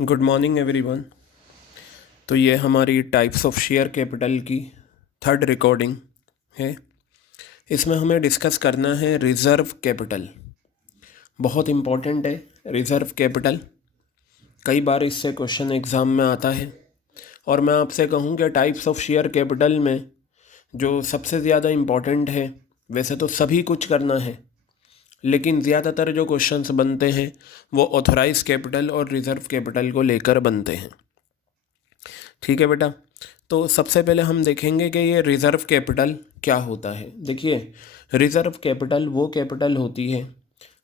Good morning everyone. तो ये हमारी टाइप्स ऑफ शेयर कैपिटल की थर्ड रिकॉर्डिंग है। इसमें हमें डिस्कस करना है रिज़र्व कैपिटल। बहुत इम्पॉर्टेंट है रिज़र्व कैपिटल। कई बार इससे क्वेश्चन एग्ज़ाम में आता है। और मैं आपसे कहूँ कि टाइप्स ऑफ शेयर कैपिटल में जो सबसे ज़्यादा इम्पॉर्टेंट है, वैसे तो सभी कुछ करना है, लेकिन ज़्यादातर जो क्वेश्चंस बनते हैं वो ऑथराइज कैपिटल और रिज़र्व कैपिटल को लेकर बनते हैं। ठीक है बेटा। तो सबसे पहले हम देखेंगे कि ये रिज़र्व कैपिटल क्या होता है। देखिए, रिज़र्व कैपिटल वो कैपिटल होती है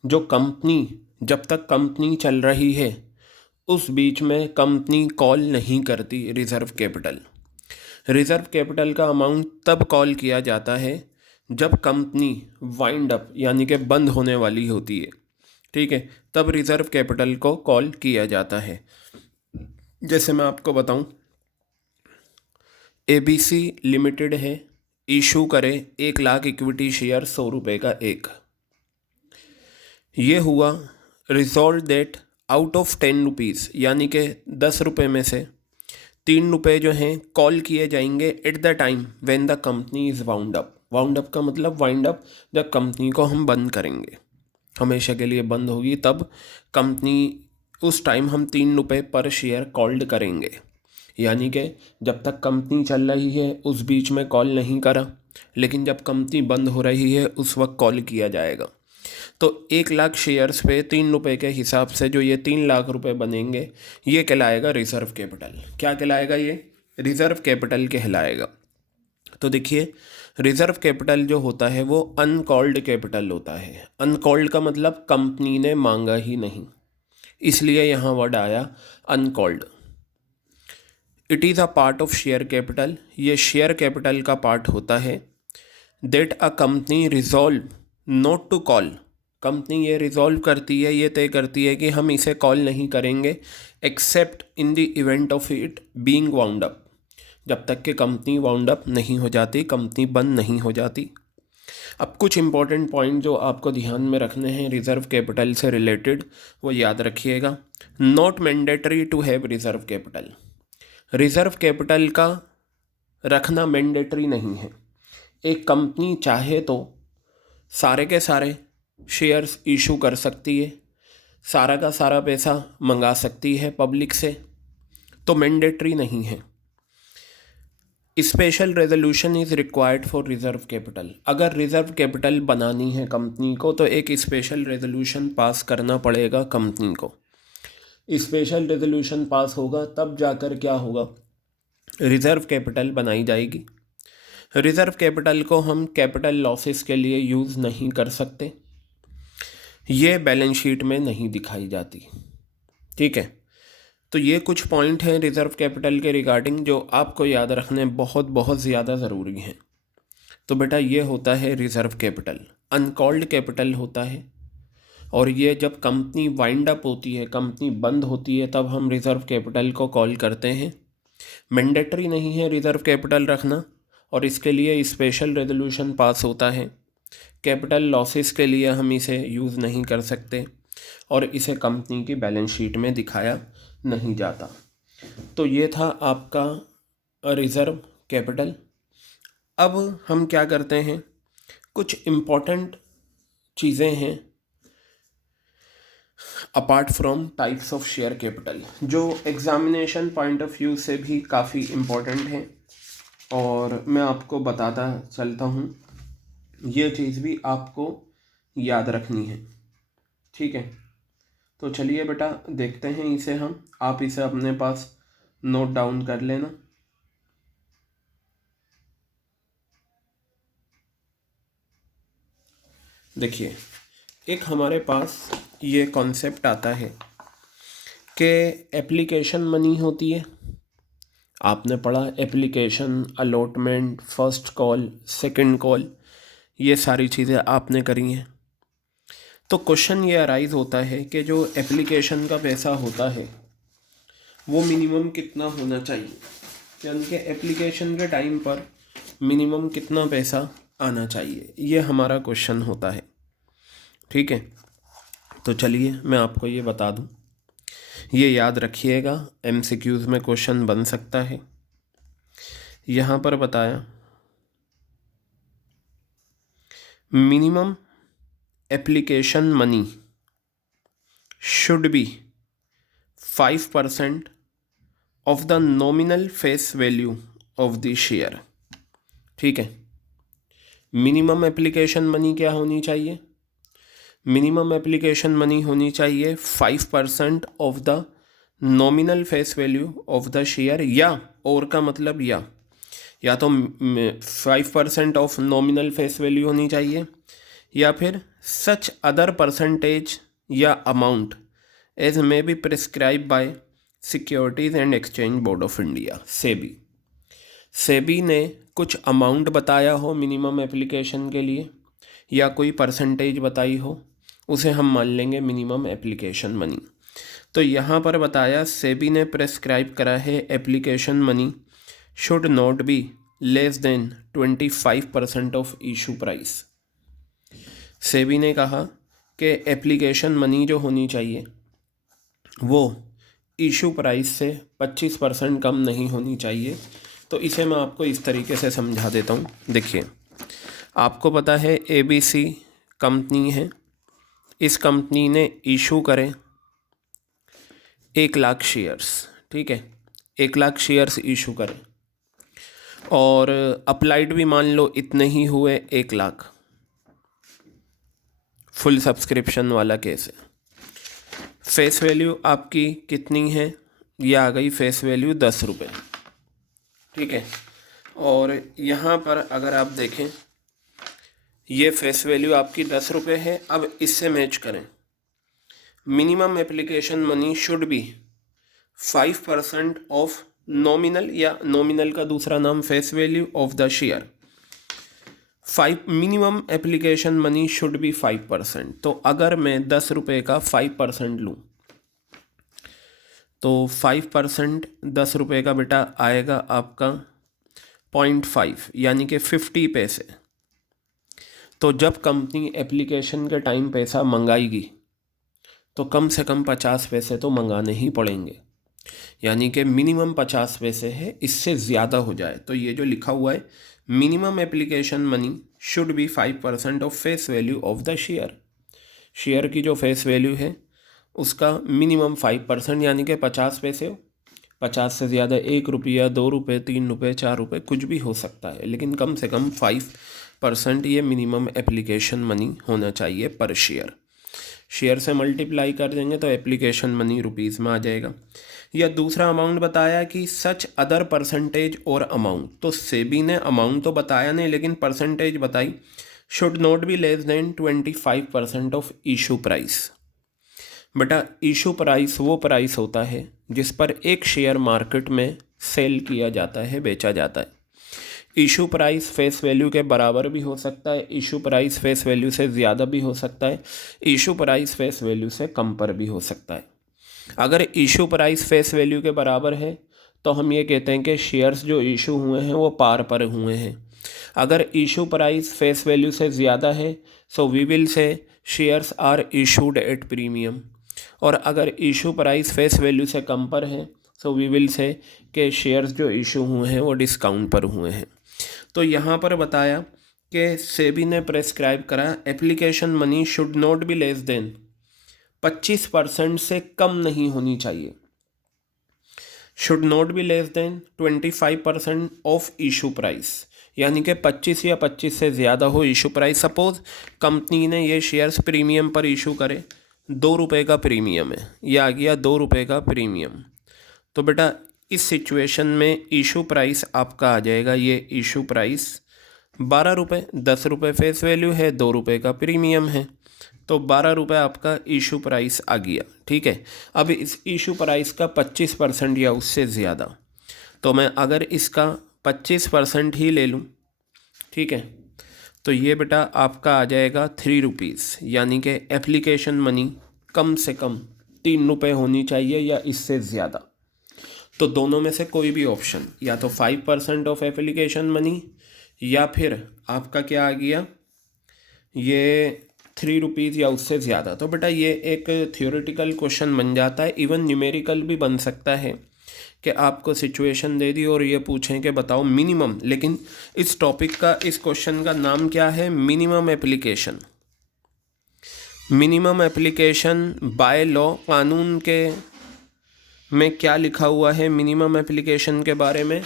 जो कंपनी, जब तक कंपनी चल रही है उस बीच में कंपनी कॉल नहीं करती। रिज़र्व कैपिटल का अमाउंट तब कॉल किया जाता है जब कंपनी वाइंड अप यानी कि बंद होने वाली होती है। ठीक है, तब रिज़र्व कैपिटल को कॉल किया जाता है। जैसे मैं आपको बताऊं, ABC लिमिटेड है, इशू करे 1 लाख इक्विटी शेयर 100 रुपये का एक। ये हुआ resolve that out of 10 rupees, यानी कि 10 रुपये में से 3 रुपये जो हैं कॉल किए जाएंगे at the time when the company is wound up. Wound up का मतलब वाइंड अप, जब कंपनी को हम बंद करेंगे, हमेशा के लिए बंद होगी, तब कंपनी उस टाइम हम 3 रुपये पर शेयर कॉल्ड करेंगे। यानी कि जब तक कंपनी चल रही है उस बीच में कॉल नहीं करा, लेकिन जब कंपनी बंद हो रही है उस वक्त कॉल किया जाएगा। तो 1 लाख शेयर्स पे 3 रुपये के हिसाब से जो ये 3 लाख रुपए बनेंगे, ये कहलाएगा रिजर्व कैपिटल। क्या कहलाएगा? ये रिजर्व कैपिटल कहलाएगा। तो देखिए, रिजर्व कैपिटल जो होता है वो अनकॉल्ड कैपिटल होता है। अनकॉल्ड का मतलब कंपनी ने मांगा ही नहीं, इसलिए यहाँ वर्ड आया uncalled. It is a part of share capital, ये शेयर कैपिटल का पार्ट होता है। That a company resolve not to call, company ये रिजॉल्व करती है, ये तय करती है कि हम इसे कॉल नहीं करेंगे accept in the event of it being wound up, जब तक कि कंपनी वाउंड अप नहीं हो जाती, कंपनी बंद नहीं हो जाती। अब कुछ इंपॉर्टेंट पॉइंट जो आपको ध्यान में रखने हैं रिजर्व कैपिटल से रिलेटेड, वो याद रखिएगा। Not mandatory to have reserve capital, reserve capital का रखना मैंडेटरी नहीं है। एक कंपनी चाहे तो सारे के सारे शेयर्स इशू कर सकती है, सारा का सारा पैसा मंगा सकती है पब्लिक से, तो मैंडेटरी नहीं है। Special resolution is required for reserve capital, अगर रिजर्व कैपिटल बनानी है कंपनी को तो एक स्पेशल रेजोल्यूशन पास करना पड़ेगा कंपनी को। स्पेशल रेजोल्यूशन पास होगा तब जाकर क्या होगा, रिजर्व कैपिटल बनाई जाएगी। रिजर्व कैपिटल को हम कैपिटल लॉसेस के लिए यूज़ नहीं कर सकते, ये बैलेंस शीट में नहीं दिखाई जाती। ठीक है, तो ये कुछ पॉइंट हैं रिजर्व कैपिटल के रिगार्डिंग जो आपको याद रखने बहुत बहुत ज़्यादा ज़रूरी हैं। तो बेटा, ये होता है रिजर्व कैपिटल। अनकॉल्ड कैपिटल होता है, और ये जब कंपनी वाइंड अप होती है, कंपनी बंद होती है, तब हम रिजर्व कैपिटल को कॉल करते हैं। मैंडेटरी नहीं है रिजर्व कैपिटल रखना, और इसके लिए स्पेशल रेजोल्यूशन पास होता है। कैपिटल लॉसेस के लिए हम इसे यूज़ नहीं कर सकते, और इसे कंपनी की बैलेंस शीट में दिखाया नहीं जाता। तो ये था आपका रिज़र्व कैपिटल। अब हम क्या करते हैं, कुछ इम्पोर्टेंट चीज़ें हैं apart from types of share capital, जो एग्जामिनेशन पॉइंट ऑफ व्यू से भी काफ़ी इम्पोर्टेंट हैं, और मैं आपको बताता चलता हूँ। ये चीज़ भी आपको याद रखनी है। ठीक है, तो चलिए बेटा देखते हैं इसे हम। आप इसे अपने पास नोट डाउन कर लेना। देखिए, एक हमारे पास ये कॉन्सेप्ट आता है कि एप्लीकेशन मनी होती है। आपने पढ़ा application, allotment, first call, second call, ये सारी चीज़ें आपने करी हैं। तो क्वेश्चन ये अराइज होता है कि जो एप्लीकेशन का पैसा होता है वो मिनिमम कितना होना चाहिए, यानी कि एप्लीकेशन के टाइम पर मिनिमम कितना पैसा आना चाहिए, ये हमारा क्वेश्चन होता है। ठीक है, तो चलिए मैं आपको ये बता दूं ये याद रखिएगा, MCQs में क्वेश्चन बन सकता है। यहाँ पर बताया minimum application money should be 5% of the nominal face value of the share. ठीक है, मिनिमम एप्लीकेशन मनी क्या होनी चाहिए? मिनिमम एप्लीकेशन मनी होनी चाहिए 5% of the nominal face value of the share, या और का मतलब या तो 5% ऑफ नॉमिनल फेस वैल्यू होनी चाहिए, या फिर सच अदर परसेंटेज या amount as may be prescribe by securities and exchange board of India, SEBI ने कुछ अमाउंट बताया हो मिनिमम एप्लीकेशन के लिए, या कोई परसेंटेज बताई हो, उसे हम मान लेंगे मिनिमम एप्लीकेशन मनी। तो यहाँ पर बताया सेबी ने प्रेस्क्राइब करा है application money should not be less than 25% of issue price. SEBI ने कहा कि एप्लीकेशन मनी जो होनी चाहिए वो इशू प्राइस से 25% कम नहीं होनी चाहिए। तो इसे मैं आपको इस तरीके से समझा देता हूँ। देखिए, आपको पता है ABC कंपनी है, इस कंपनी ने इशू करें 1 लाख शेयर्स। ठीक है, 1 लाख शेयर्स इशू करें, और अप्लाइड भी मान लो इतने ही हुए 1 लाख, फुल सब्सक्रिप्शन वाला केस है। फेस वैल्यू आपकी कितनी है? ये आ गई फेस वैल्यू 10 रुपये। ठीक है, और यहाँ पर अगर आप देखें ये फेस वैल्यू आपकी 10 रुपये है। अब इससे मैच करें, minimum application money should be 5% of nominal, या नॉमिनल का दूसरा नाम face value of the share. Minimum application money should be 5%। तो अगर मैं 10 रुपये का 5% लूँ तो 5% 10 रुपये का बेटा आएगा आपका 0.5, यानी कि 50 पैसे। तो जब कंपनी एप्लीकेशन के टाइम पैसा मंगाएगी तो कम से कम 50 पैसे तो मंगाने ही पड़ेंगे, यानी कि मिनिमम 50 पैसे है, इससे ज़्यादा हो जाए तो ये जो लिखा हुआ है minimum application money should be 5% of face value of the share की जो फेस वैल्यू है उसका मिनिमम 5%, यानी कि 50 पैसे हो। 50 से ज़्यादा 1 रुपया, 2 रुपये, 3 रुपये, 4 रुपये कुछ भी हो सकता है, लेकिन कम से कम 5% ये मिनिमम एप्लीकेशन मनी होना चाहिए पर शेयर से मल्टीप्लाई कर देंगे तो एप्लीकेशन मनी रुपीज़ में आ जाएगा। या दूसरा अमाउंट बताया कि सच अदर परसेंटेज और अमाउंट, तो सेबी ने अमाउंट तो बताया नहीं लेकिन परसेंटेज बताई, should not be less than 25% of issue price. बेटा इशू प्राइस वो प्राइस होता है जिस पर एक शेयर मार्केट में सेल किया जाता है, बेचा जाता है। इशू प्राइस फेस वैल्यू के बराबर भी हो सकता है, इशू प्राइस फेस वैल्यू से ज़्यादा भी हो सकता है, इशू प्राइस फेस वैल्यू से कम पर भी हो सकता है। अगर इशू प्राइस फेस वैल्यू के बराबर है तो हम ये कहते हैं कि शेयर्स जो इशू हुए हैं वो पार पर हुए हैं। अगर इशू प्राइस फेस वैल्यू से ज़्यादा है so we will say shares are issued at premium, और अगर इशू प्राइस फेस वैल्यू से कम पर है सो वी विल से कि शेयर्स जो इशू हुए हैं वो डिस्काउंट पर हुए हैं। तो यहाँ पर बताया कि सेबी ने प्रेस्क्राइब करा application money should not be less than 25% से कम नहीं होनी चाहिए, should not be less than 25% of issue price, यानी कि 25 या 25 से ज़्यादा हो इशू प्राइस। सपोज़ कंपनी ने ये शेयर्स प्रीमियम पर इशू करे, 2 रुपये का प्रीमियम है, यह आ गया 2 रुपये का प्रीमियम। तो बेटा इस सिचुएशन में इशू प्राइस आपका आ जाएगा, ये इशू प्राइस 12 रुपये, 10 रुपये फेस वैल्यू है, 2 रुपये का प्रीमियम है, तो 12 रुपये आपका इशू प्राइस आ गया। ठीक है, अब इस इशू प्राइस का 25% या उससे ज़्यादा, तो मैं अगर इसका 25% ही ले लूँ, ठीक है, तो ये बेटा आपका आ जाएगा 3 रुपीज़, यानी कि एप्लीकेशन मनी कम से कम 3 रुपये होनी चाहिए या इससे ज़्यादा। तो दोनों में से कोई भी ऑप्शन, या तो 5% ऑफ एप्लीकेशन मनी, या फिर आपका क्या आ गया, ये ₹3 या उससे ज़्यादा। तो बेटा ये एक थियोरेटिकल क्वेश्चन बन जाता है, इवन न्यूमेरिकल भी बन सकता है कि आपको सिचुएशन दे दी और ये पूछें कि बताओ मिनिमम, लेकिन इस टॉपिक का, इस क्वेश्चन का नाम क्या है? Minimum application. Minimum application by law, कानून के में क्या लिखा हुआ है मिनिमम एप्लीकेशन के बारे में?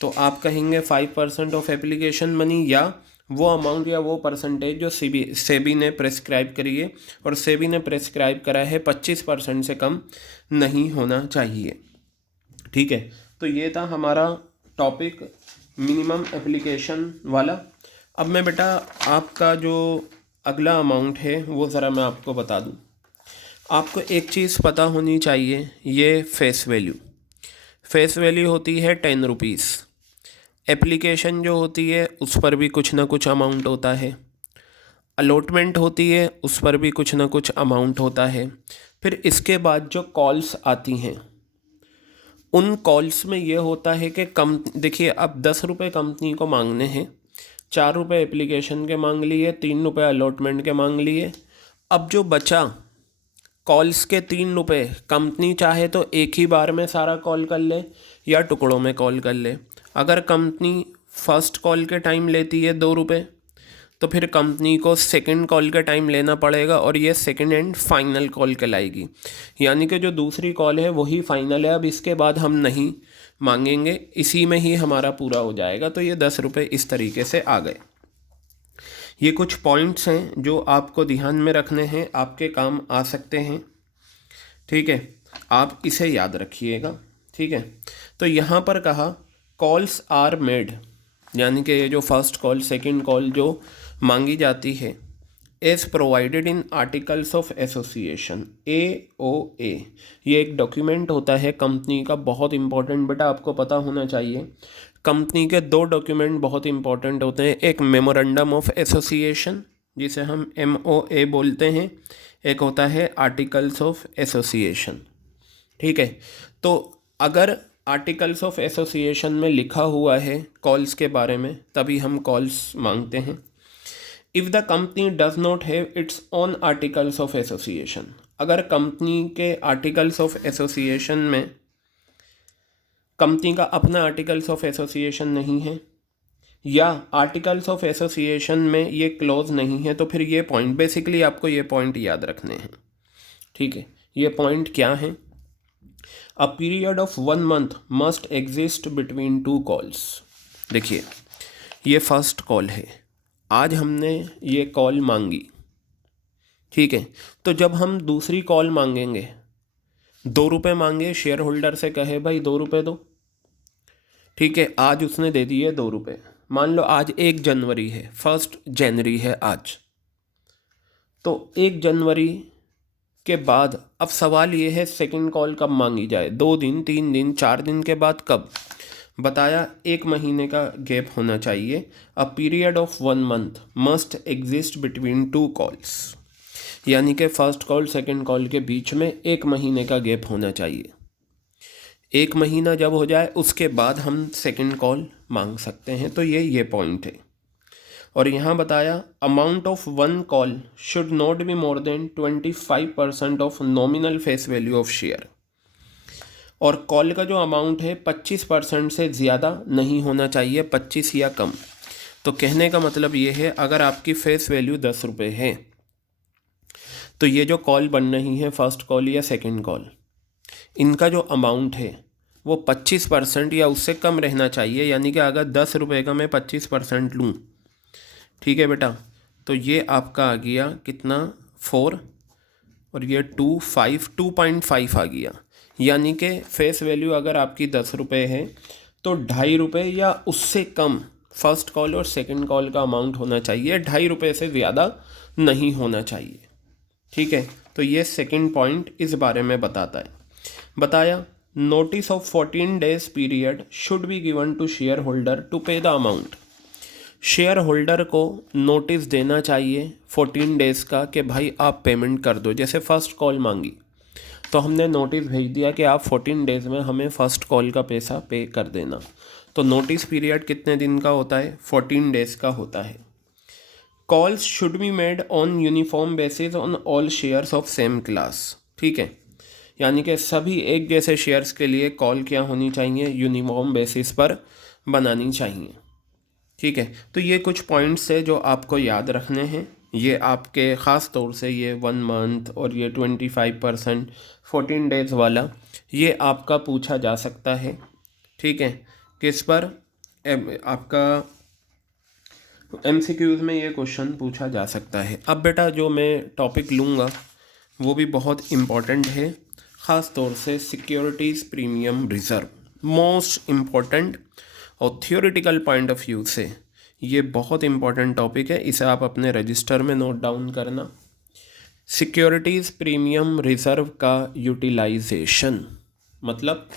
तो आप कहेंगे 5% ऑफ एप्लीकेशन मनी, या वो अमाउंट या वो परसेंटेज जो सेबी ने प्रेस्क्राइब करी है, और सेबी ने प्रेस्क्राइब करा है 25% से कम नहीं होना चाहिए। ठीक है, तो ये था हमारा टॉपिक मिनिमम एप्लीकेशन वाला। अब मैं बेटा आपका जो अगला अमाउंट है वो ज़रा मैं आपको बता दूं। आपको एक चीज़ पता होनी चाहिए, ये फेस वैल्यू। फेस वैल्यू होती है ₹10। एप्लीकेशन जो होती है उस पर भी कुछ ना कुछ अमाउंट होता है। अलॉटमेंट होती है उस पर भी कुछ ना कुछ अमाउंट होता है। फिर इसके बाद जो कॉल्स आती हैं, उन कॉल्स में ये होता है कि देखिए अब ₹10 कंपनी को मांगने हैं, ₹4 एप्लीकेशन के मांग लिए, ₹3 अलॉटमेंट के मांग लिए। अब जो बचा कॉल्स के ₹3, कंपनी चाहे तो एक ही बार में सारा कॉल कर ले या टुकड़ों में कॉल कर ले। अगर कंपनी फर्स्ट कॉल के टाइम लेती है ₹2, तो फिर कंपनी को सेकंड कॉल के टाइम लेना पड़ेगा, और ये सेकंड एंड फाइनल कॉल कहलाएगी। यानी कि जो दूसरी कॉल है वही फाइनल है, अब इसके बाद हम नहीं मांगेंगे, इसी में ही हमारा पूरा हो जाएगा। तो ये ₹10 इस तरीके से आ गए। ये कुछ पॉइंट्स हैं जो आपको ध्यान में रखने हैं, आपके काम आ सकते हैं। ठीक है, आप इसे याद रखिएगा। ठीक है, तो यहाँ पर कहा कॉल्स आर मेड, यानी कि ये जो फर्स्ट कॉल सेकंड कॉल जो मांगी जाती है, as provided in articles of association, AOA। ये एक डॉक्यूमेंट होता है कंपनी का, बहुत इंपॉर्टेंट बेटा आपको पता होना चाहिए। कंपनी के 2 डॉक्यूमेंट बहुत इंपॉर्टेंट होते हैं, एक मेमोरेंडम ऑफ एसोसिएशन जिसे हम MOA बोलते हैं, एक होता है आर्टिकल्स ऑफ एसोसिएशन। ठीक है, तो अगर आर्टिकल्स ऑफ एसोसिएशन में लिखा हुआ है कॉल्स के बारे में, तभी हम कॉल्स मांगते हैं। If the company does not have its own articles of association, अगर कंपनी के आर्टिकल्स ऑफ एसोसिएशन में कंपनी का अपना आर्टिकल्स ऑफ एसोसिएशन नहीं है, या आर्टिकल्स ऑफ एसोसिएशन में ये क्लोज नहीं है, तो फिर ये पॉइंट, बेसिकली आपको ये पॉइंट याद रखने हैं। ठीक है, ये पॉइंट क्या है? A period of 1 month must exist between 2 calls. देखिए ये फर्स्ट कॉल है, आज हमने ये कॉल मांगी। ठीक है, तो जब हम दूसरी कॉल मांगेंगे, ₹2 मांगे, शेयर होल्डर से कहे भाई ₹2 दो। ठीक है, आज उसने दे दिए ₹2। मान लो आज 1 जनवरी है, 1 जनवरी है आज, तो 1 जनवरी के बाद अब सवाल ये है सेकंड कॉल कब मांगी जाए? 2 दिन, 3 दिन, 4 दिन के बाद कब? बताया 1 महीने का गैप होना चाहिए। A period of 1 month must exist between 2 calls, यानी कि फर्स्ट कॉल सेकंड कॉल के बीच में 1 महीने का गैप होना चाहिए। 1 महीना जब हो जाए उसके बाद हम सेकंड कॉल मांग सकते हैं। तो ये पॉइंट है। और यहाँ बताया amount of 1 call should not be more than 25% of nominal face value of share, और कॉल का जो अमाउंट है 25% से ज़्यादा नहीं होना चाहिए, 25 या कम। तो कहने का मतलब ये है, अगर आपकी फेस वैल्यू ₹10 है, तो ये जो कॉल बन रही है फर्स्ट कॉल या सेकंड कॉल, इनका जो अमाउंट है वो 25% या उससे कम रहना चाहिए। यानी कि अगर ₹10 का मैं 25% लूँ, ठीक है बेटा, तो ये आपका आ गया कितना? 4, और ये 2.5 आ गया। यानी कि फेस वैल्यू अगर आपकी ₹10 है तो ₹2.5 या उससे कम फर्स्ट कॉल और सेकंड कॉल का अमाउंट होना चाहिए, ₹2.5 से ज़्यादा नहीं होना चाहिए। ठीक है, तो ये सेकंड पॉइंट इस बारे में बताता है। बताया notice of 14 days period should be given to share holder to pay the amount. Share holder को नोटिस देना चाहिए 14 डेज़ का कि भाई आप पेमेंट कर दो। जैसे फ़र्स्ट कॉल मांगी तो हमने नोटिस भेज दिया कि आप 14 डेज़ में हमें फ़र्स्ट कॉल का पैसा पे कर देना। तो नोटिस पीरियड कितने दिन का होता है? 14 डेज़ का होता है। Calls should be made on uniform basis on all shares of same class. ठीक है, यानी कि सभी एक जैसे शेयर्स के लिए कॉल क्या होनी चाहिए, यूनिफॉर्म बेसिस पर बनानी चाहिए। ठीक है, तो ये कुछ पॉइंट्स है जो आपको याद रखने हैं। ये आपके ख़ास तौर से ये 1 मंथ और ये 25%, 14 डेज़ वाला, ये आपका पूछा जा सकता है। ठीक है, किस पर, आपका MCQs में ये क्वेश्चन पूछा जा सकता है। अब बेटा जो मैं टॉपिक लूँगा वो भी बहुत इम्पॉर्टेंट है, ख़ास तौर से securities premium reserve, most important, और थियोरेटिकल पॉइंट ऑफ व्यू से ये बहुत इम्पॉर्टेंट टॉपिक है। इसे आप अपने रजिस्टर में नोट डाउन करना। सिक्योरिटीज़ प्रीमियम रिज़र्व का यूटिलाइजेशन, मतलब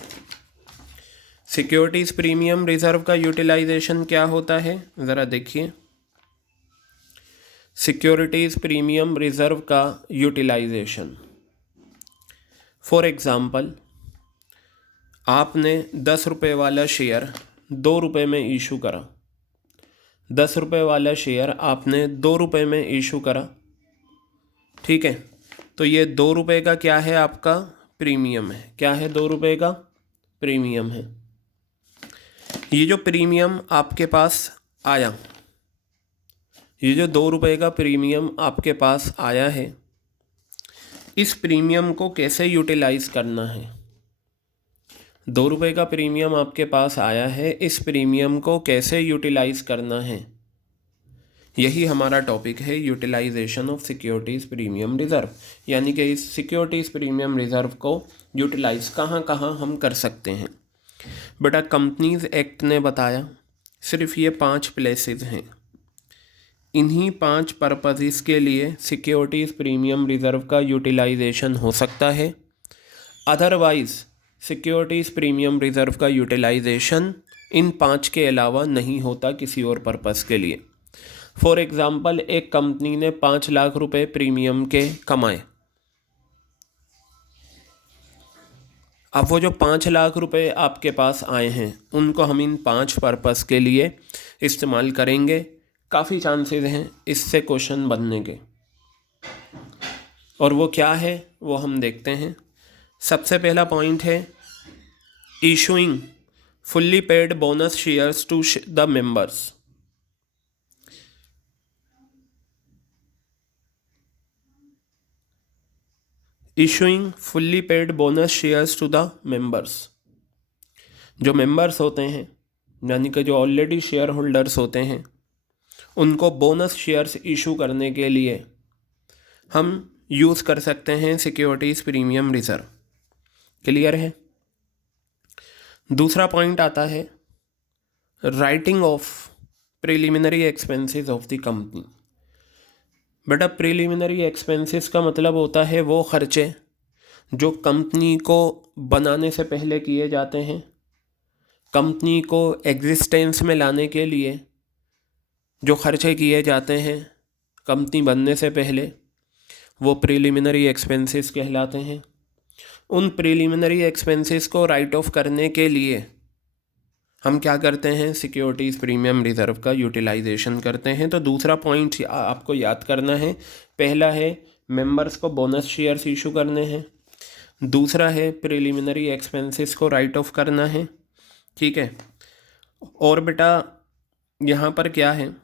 सिक्योरिटीज़ प्रीमियम रिज़र्व का यूटिलाइजेशन क्या होता है, ज़रा देखिए। सिक्योरिटीज़ प्रीमियम रिज़र्व का यूटिलाइजेशन, फॉर एग्ज़ाम्पल आपने 10 रुपये वाला शेयर 2 रुपये में इशू करा, 10 रुपये वाला शेयर आपने 2 रुपये में इशू करा। ठीक है, तो ये 2 रुपये का क्या है, आपका प्रीमियम है। क्या है, 2 रुपये का प्रीमियम है। ये जो प्रीमियम आपके पास आया, ये जो 2 रुपये का प्रीमियम आपके पास आया है, इस प्रीमियम को कैसे यूटिलाइज़ करना है। 2 रुपये का प्रीमियम आपके पास आया है, इस प्रीमियम को कैसे यूटिलाइज़ करना है, यही हमारा टॉपिक है, utilization of securities premium reserve. यानी कि इस सिक्योरिटीज़ प्रीमियम रिज़र्व को यूटिलाइज़ कहाँ कहाँ हम कर सकते हैं। बेटा कंपनीज एक्ट ने बताया सिर्फ ये 5 प्लेसेस हैं। इन्हीं 5 पर्पसेस के लिए सिक्योरिटीज़ प्रीमियम रिज़र्व का यूटिलाइजेशन हो सकता है। अदरवाइज़ सिक्योरिटीज़ प्रीमियम रिज़र्व का यूटिलाइजेशन इन 5 के अलावा नहीं होता किसी और पर्पस के लिए। फॉर एग्ज़ाम्पल एक कंपनी ने 5 लाख रुपए प्रीमियम के कमाए। अब वो जो 5 लाख रुपए आपके पास आए हैं उनको हम इन 5 पर्पस के लिए इस्तेमाल करेंगे। काफ़ी चांसेस हैं इससे क्वेश्चन बनने के, और वो क्या है वो हम देखते हैं। सबसे पहला पॉइंट है issuing fully paid bonus shares to the members. Issuing fully paid bonus shares to the members. जो मेंबर्स होते हैं यानी कि जो ऑलरेडी शेयर होल्डर्स होते हैं उनको बोनस शेयर्स इशू करने के लिए हम यूज़ कर सकते हैं सिक्योरिटीज़ प्रीमियम रिज़र्व। क्लियर है। दूसरा पॉइंट आता है writing of preliminary expenses of the company. बेटा प्रिलिमिनरी एक्सपेंसेस का मतलब होता है वो खर्चे जो कंपनी को बनाने से पहले किए जाते हैं, कंपनी को एग्जिस्टेंस में लाने के लिए जो खर्चे किए जाते हैं कंपनी बनने से पहले, वो प्रिलिमिनरी एक्सपेंसेस कहलाते हैं। उन प्रिलिमिनरी एक्सपेंसेस को राइट ऑफ करने के लिए हम क्या करते हैं, सिक्योरिटीज़ प्रीमियम रिज़र्व का यूटिलाइजेशन करते हैं। तो दूसरा पॉइंट आपको याद करना है, पहला है मेंबर्स को बोनस शेयर्स इशू करने हैं, दूसरा है प्रिलिमिनरी एक्सपेंसेस को राइट ऑफ करना है। ठीक है, और बेटा यहाँ पर क्या है,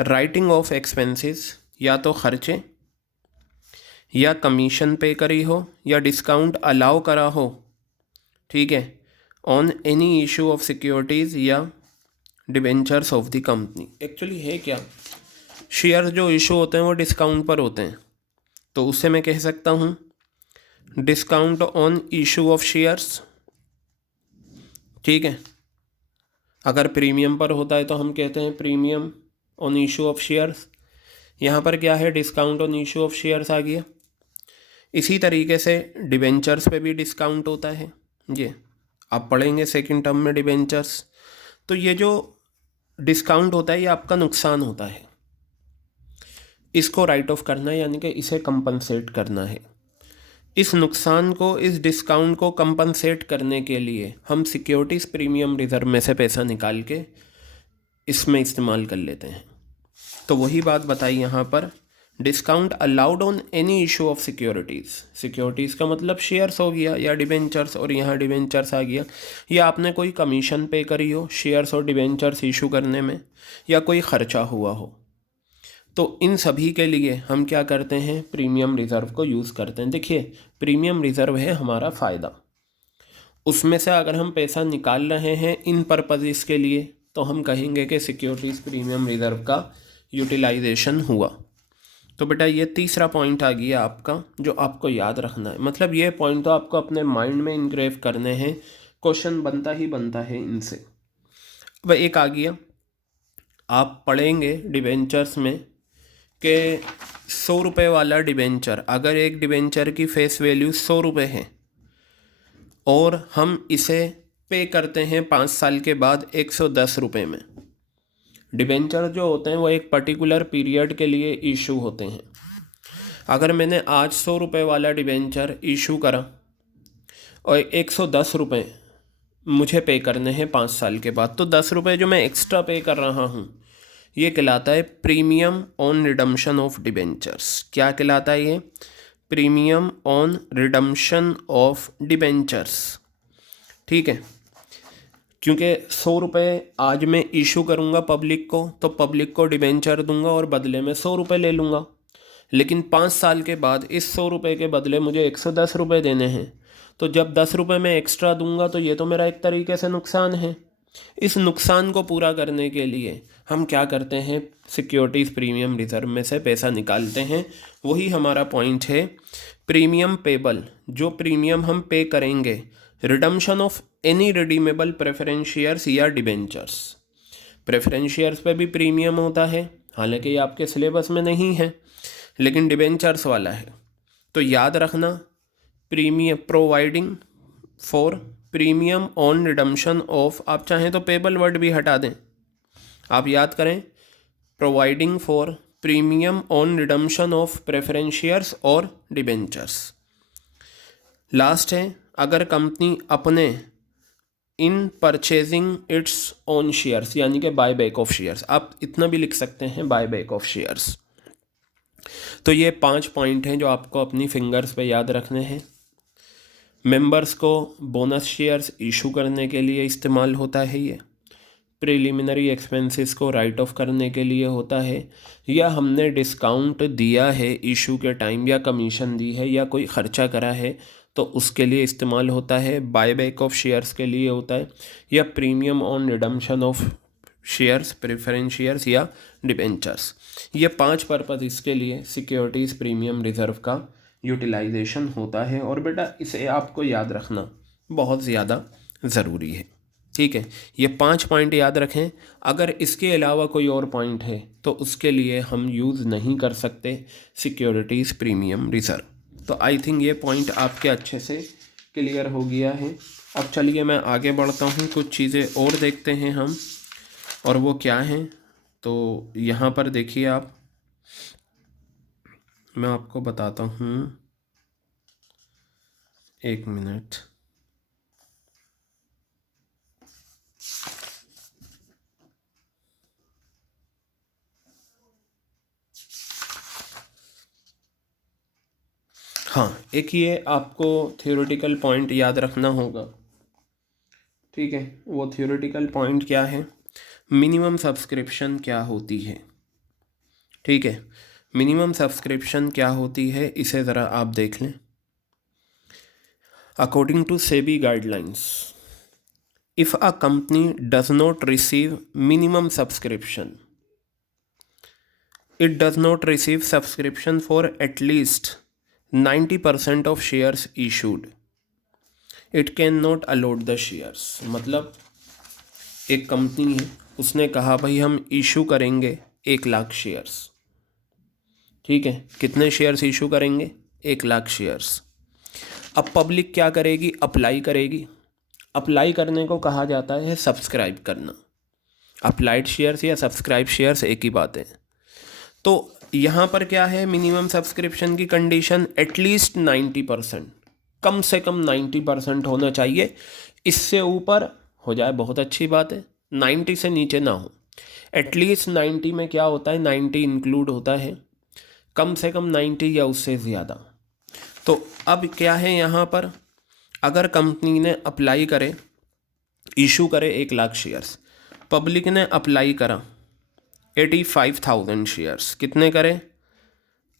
राइटिंग ऑफ एक्सपेंसेस या तो खर्चे या कमीशन पे करी हो या डिस्काउंट अलाउ करा हो। ठीक है, on any issue of securities या debentures of the company. Actually है क्या, शेयर जो इशू होते हैं वो डिस्काउंट पर होते हैं, तो उससे मैं कह सकता हूँ discount on issue of shares. ठीक है, अगर प्रीमियम पर होता है तो हम कहते हैं premium on issue of shares. यहाँ पर क्या है, discount on issue of shares आ गया। इसी तरीके से डिबेंचर्स पे भी डिस्काउंट होता है, ये आप पढ़ेंगे सेकंड टर्म में डिबेंचर्स। तो ये जो डिस्काउंट होता है ये आपका नुकसान होता है, इसको राइट ऑफ करना है, यानी कि इसे कंपनसेट करना है। इस नुकसान को, इस डिस्काउंट को कंपनसेट करने के लिए हम सिक्योरिटीज़ प्रीमियम रिज़र्व में से पैसा निकाल के इसमें इस्तेमाल कर लेते हैं। तो वही बात बताई यहाँ पर, discount allowed on any issue of securities. Securities का मतलब शेयर्स हो गया या डिबेंचर्स, और यहाँ डिबेंचर्स आ गया, या आपने कोई कमीशन पे करी हो शेयर्स और डिबेंचर्स इशू करने में, या कोई ख़र्चा हुआ हो, तो इन सभी के लिए हम क्या करते हैं, प्रीमियम रिज़र्व को यूज़ करते हैं। देखिए, प्रीमियम रिज़र्व है हमारा फ़ायदा, उसमें से अगर हम पैसा निकाल रहे हैं इन पर्पज़ के लिए, तो हम कहेंगे कि सिक्योरिटीज़ प्रीमियम रिज़र्व का यूटिलाइजेशन हुआ। तो बेटा ये तीसरा पॉइंट आ गया आपका, जो आपको याद रखना है। मतलब ये पॉइंट तो आपको अपने माइंड में इंग्रेव करने हैं, क्वेश्चन बनता ही बनता है इनसे। वह एक आ गया, आप पढ़ेंगे डिबेंचर्स में कि 100 रुपये वाला डिबेंचर, अगर एक डिबेंचर की फेस वैल्यू 100 रुपये है और हम इसे पे करते हैं 5 साल के बाद 110 रुपये में। डिबेंचर जो होते हैं वो एक पर्टिकुलर पीरियड के लिए इशू होते हैं। अगर मैंने आज 100 रुपये वाला डिबेंचर इशू करा और 110 रुपये मुझे पे करने हैं 5 साल के बाद, तो 10 रुपये जो मैं एक्स्ट्रा पे कर रहा हूँ ये कहलाता है premium on redemption of debentures. क्या कहलाता है ये? Premium on redemption of debentures. ठीक है, क्योंकि 100 रुपये आज मैं इशू करूँगा पब्लिक को, तो पब्लिक को डिबेंचर दूंगा और बदले में 100 रुपये ले लूँगा, लेकिन 5 साल के बाद इस 100 रुपये के बदले मुझे 110 रुपये देने हैं। तो जब 10 रुपये मैं एक्स्ट्रा दूंगा तो ये तो मेरा एक तरीके से नुकसान है। इस नुकसान को पूरा करने के लिए हम क्या करते हैं, सिक्योरिटीज़ प्रीमियम रिजर्व में से पैसा निकालते हैं। वही हमारा पॉइंट है, प्रीमियम पेबल, जो प्रीमियम हम पे करेंगे redemption of any redeemable preference shares या डिबेंचर्स। प्रेफरेंस शेयर्स पे भी प्रीमियम होता है, हालांकि ये आपके सिलेबस में नहीं है, लेकिन डिबेंचर्स वाला है। तो याद रखना, premium providing for premium on redemption of, आप चाहें तो पेबल वर्ड भी हटा दें, आप याद करें, providing for premium on redemption of preference shares और डिबेंचर्स। लास्ट है, अगर कंपनी अपने इन परचेजिंग इट्स ओन शेयर्स, यानी कि बाय बैक ऑफ शेयर्स, आप इतना भी लिख सकते हैं बाय बैक ऑफ शेयर्स। तो ये 5 पॉइंट हैं जो आपको अपनी फिंगर्स पे याद रखने हैं। मेंबर्स को बोनस शेयर्स इशू करने के लिए इस्तेमाल होता है ये, प्रिलिमिनरी एक्सपेंसेस को राइट ऑफ करने के लिए होता है, या हमने डिस्काउंट दिया है इशू के टाइम, या कमीशन दी है, या कोई ख़र्चा करा है तो उसके लिए इस्तेमाल होता है, बाय बैक ऑफ शेयर्स के लिए होता है, या premium on redemption of shares, preference shares या डिबेंचर्स। ये 5 पर्पज़ इसके लिए सिक्योरिटीज़ प्रीमियम रिजर्व का यूटिलाइजेशन होता है। और बेटा इसे आपको याद रखना बहुत ज़्यादा ज़रूरी है। ठीक है, ये 5 पॉइंट याद रखें। अगर इसके अलावा कोई और पॉइंट है तो उसके लिए हम यूज़ नहीं कर सकते सिक्योरिटीज़ प्रीमियम रिजर्व। तो आई थिंक ये पॉइंट आपके अच्छे से क्लियर हो गया है। अब चलिए मैं आगे बढ़ता हूँ, कुछ चीज़ें और देखते हैं हम, और वो क्या हैं। तो यहाँ पर देखिए आप, मैं आपको बताता हूँ, एक मिनट। हाँ, एक ये आपको थ्योरेटिकल पॉइंट याद रखना होगा। ठीक है, वो थ्योरेटिकल पॉइंट क्या है, मिनिमम सब्सक्रिप्शन क्या होती है। ठीक है, मिनिमम सब्सक्रिप्शन क्या होती है इसे ज़रा आप देख लें। According to SEBI guidelines, if a company does not receive minimum subscription, it does not receive subscription for at least 90% of shares issued, it cannot allot the shares। मतलब एक कंपनी है, उसने कहा भाई हम इशू करेंगे 1 लाख शेयर्स। ठीक है, कितने शेयर्स इशू करेंगे? 1 लाख शेयर्स। अब पब्लिक क्या करेगी? अप्लाई करेगी। अप्लाई करने को कहा जाता है सब्सक्राइब करना। अप्लाइड शेयर्स या सब्सक्राइब शेयर्स एक ही बात है। तो यहाँ पर क्या है, मिनिमम सब्सक्रिप्शन की कंडीशन एटलीस्ट 90%, कम से कम 90% होना चाहिए। इससे ऊपर हो जाए बहुत अच्छी बात है, 90 से नीचे ना हो। एटलीस्ट 90 में क्या होता है, 90 इंक्लूड होता है, कम से कम 90 या उससे ज़्यादा। तो अब क्या है यहाँ पर, अगर कंपनी ने अप्लाई करे, इशू करे 1 लाख शेयर्स, पब्लिक ने अप्लाई करा 85,000 शेयर्स, कितने करे,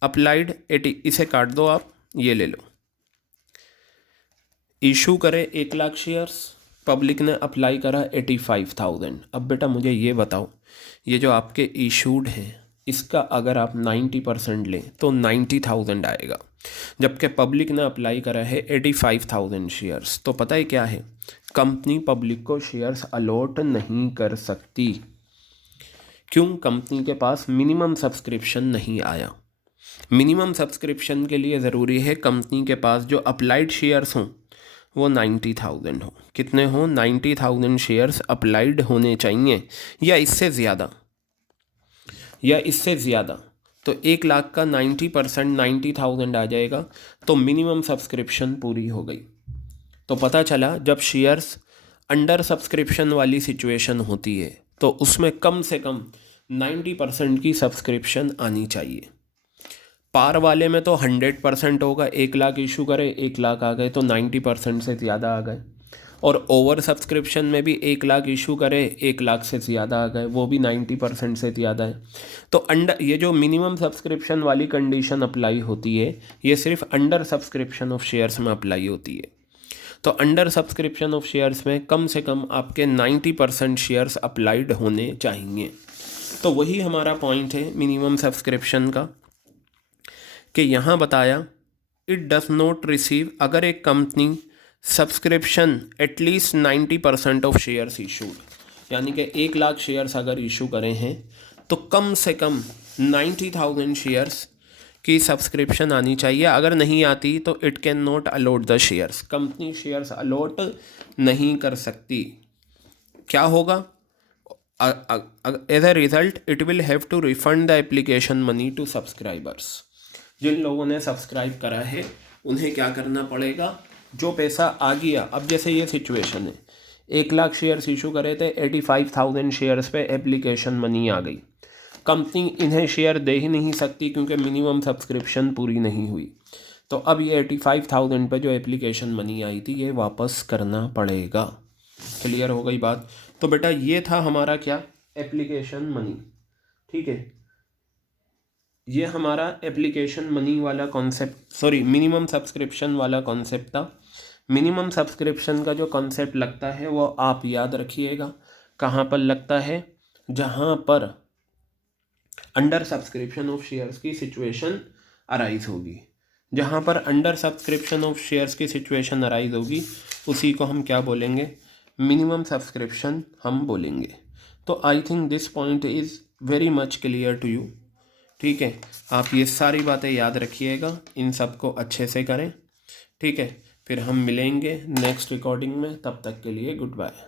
अप्लाइड 80, इसे काट दो आप, ये ले लो, इशू करे 1 लाख शेयर्स, पब्लिक ने अप्लाई करा 85,000। अब बेटा मुझे ये बताओ, ये जो आपके इशूड हैं इसका अगर आप 90% लें तो 90,000 आएगा, जबकि पब्लिक ने अप्लाई करा है 85,000 शेयर्स। तो पता है क्या है, कंपनी पब्लिक को शेयर्स अलॉट नहीं कर सकती। क्यों? कंपनी के पास मिनिमम सब्सक्रिप्शन नहीं आया। मिनिमम सब्सक्रिप्शन के लिए ज़रूरी है कंपनी के पास जो अप्लाइड शेयर्स हों वो 90,000 हो। कितने हों? 90,000 शेयर्स अप्लाइड होने चाहिए, या इससे ज़्यादा, या इससे ज़्यादा। तो 1 लाख का 90% 90,000 आ जाएगा, तो मिनिमम सब्सक्रिप्शन पूरी हो गई। तो पता चला जब शेयर्स अंडर सब्सक्रिप्शन वाली सिचुएशन होती है तो उसमें कम से कम 90% की सब्सक्रिप्शन आनी चाहिए। पार वाले में तो 100% होगा, 1 लाख इशू करे 1 लाख आ गए तो 90% से ज़्यादा आ गए। और ओवर सब्सक्रिप्शन में भी 1 लाख इशू करे 1 लाख से ज़्यादा आ गए, वो भी 90% से ज़्यादा है। तो अंडर, ये जो मिनिमम सब्सक्रिप्शन वाली कंडीशन अप्लाई होती है ये सिर्फ अंडर सब्सक्रिप्शन ऑफ शेयर्स में अप्लाई होती है। तो अंडर सब्सक्रिप्शन ऑफ शेयर्स में कम से कम आपके 90% शेयर्स अप्लाइड होने चाहिए। तो वही हमारा पॉइंट है मिनिमम सब्सक्रिप्शन का, कि यहाँ बताया इट डज नॉट रिसीव, अगर एक company subscription at least 90% of shares issued, यानी कि 1 लाख शेयर्स अगर इशू करें हैं तो कम से कम 90,000 शेयर्स की सब्सक्रिप्शन आनी चाहिए। अगर नहीं आती तो it can not allot the shares, company shares allot नहीं कर सकती। क्या होगा? As a result it will have to refund the application money to subscribers. जिन लोगों ने सब्सक्राइब करा है उन्हें क्या करना पड़ेगा, जो पैसा आ गया, अब जैसे ये सिचुएशन है 1 लाख शेयर्स इशू करे थे, 85,000 शेयर्स पे एप्लीकेशन मनी आ गई, कंपनी इन्हें शेयर दे ही नहीं सकती क्योंकि मिनिमम सब्सक्रिप्शन पूरी नहीं हुई। तो अब ये 85,000 पे जो एप्लीकेशन मनी आई थी ये वापस करना पड़ेगा। क्लियर हो गई बात? तो बेटा ये था हमारा क्या, एप्लीकेशन मनी। ठीक है, ये हमारा एप्लीकेशन मनी वाला कॉन्सेप्ट, सॉरी मिनिमम सब्सक्रिप्शन वाला कॉन्सेप्ट था। मिनिमम सब्सक्रिप्शन का जो कॉन्सेप्ट लगता है वो आप याद रखिएगा, कहाँ पर लगता है, जहाँ पर अंडर सब्सक्रिप्शन ऑफ शेयर्स की सिचुएशन अराइज होगी। जहाँ पर अंडर सब्सक्रिप्शन ऑफ शेयर्स की सिचुएशन अराइज होगी उसी को हम क्या बोलेंगे, मिनिमम सब्सक्रिप्शन हम बोलेंगे। तो I think this point is very much clear to you. ठीक है, आप ये सारी बातें याद रखिएगा, इन सब को अच्छे से करें। ठीक है, फिर हम मिलेंगे नेक्स्ट रिकॉर्डिंग में, तब तक के लिए गुड बाय।